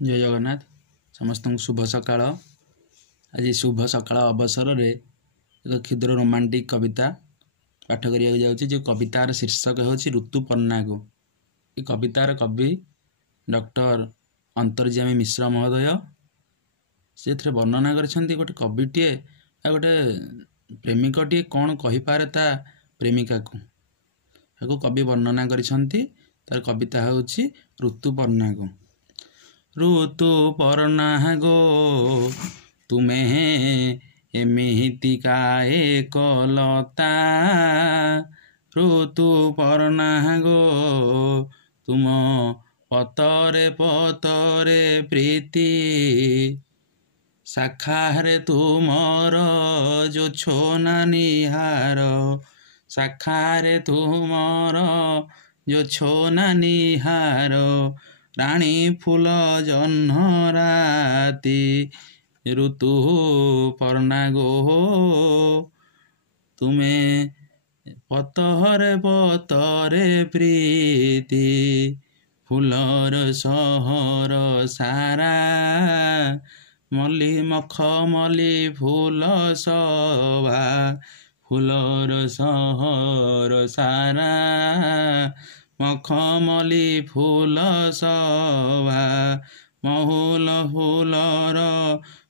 जय जगन्नाथ समस्त शुभ सकाळ। आज शुभ सकाळ अवसर रे एक क्षुद्र रोमांटिक कविता पाठ करिया जाउछि। जो कवितार शीर्षक होछि ऋतु पन्नागु। ये कवितार कवि डॉक्टर अंतर्यामी मिश्र महोदय से वर्णना करछन्ति गोटे कविटीए आ गोटे प्रेमिकटीए कौन कहि पारे ता प्रेमिका को कवि वर्णना करछन्ति। तार कविता होछि ऋतु पन्नागु। ऋतु पन्नागो तुमे एमिति काए कलता। ऋतु पन्नागो तुम पतरे पतरे प्रीति। शाखारे तुमर जो छोना निहार। शाखारे तुमर जो छोना निहार। रानी फूल जह्न राति। ऋतु पन्नागो तुमे पतरे पतरे प्रीति। फूलर सहर सारा मल्ली मखमली फूल सभा। फूलर सहर सारा मखमली फूल सभा। महुल फूलर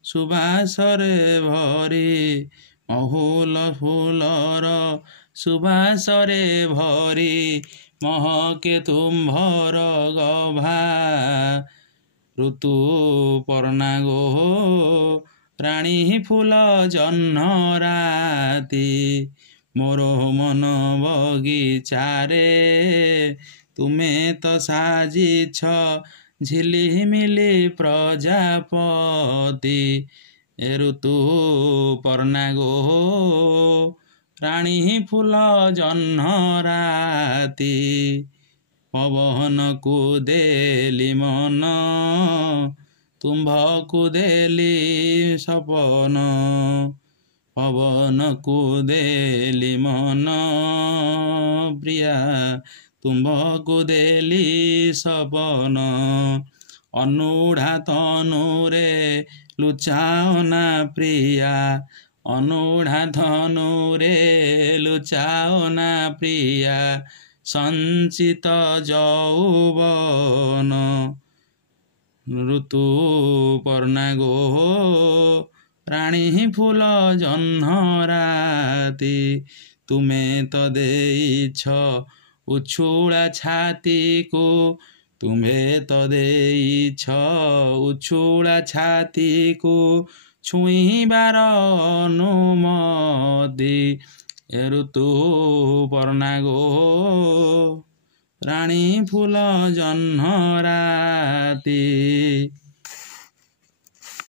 सुबासरे भरी। महुल फूलर सुबासरे भरी। महके तुम्भर गभा। ऋतु पन्नागो रानी फूल जह्न राति। मोर मन बगीचारे तुमे तो साजिछ झिलिमिली प्रजापति। ऋतु पन्नागो रानी फूल जह्न राति। पवन को देली मन तुम्भ को देली सपन। पवन को देली मन प्रिया तुम्भ को देली सपन। अनुढ़ा तनुरे लुचाओ ना प्रिया। अनुढ़ा धनुरे लुचाओ ना प्रिया। संचित यौवन। ऋतु पन्नागो रानी फूल जह्न राति। तुमे तो देइछ उछुला छाती को। तुम्हे तो देइछ उछुला छाती को छुईबार अनुमति। ऋतु पन्नागो रानी फूल जह्न राति।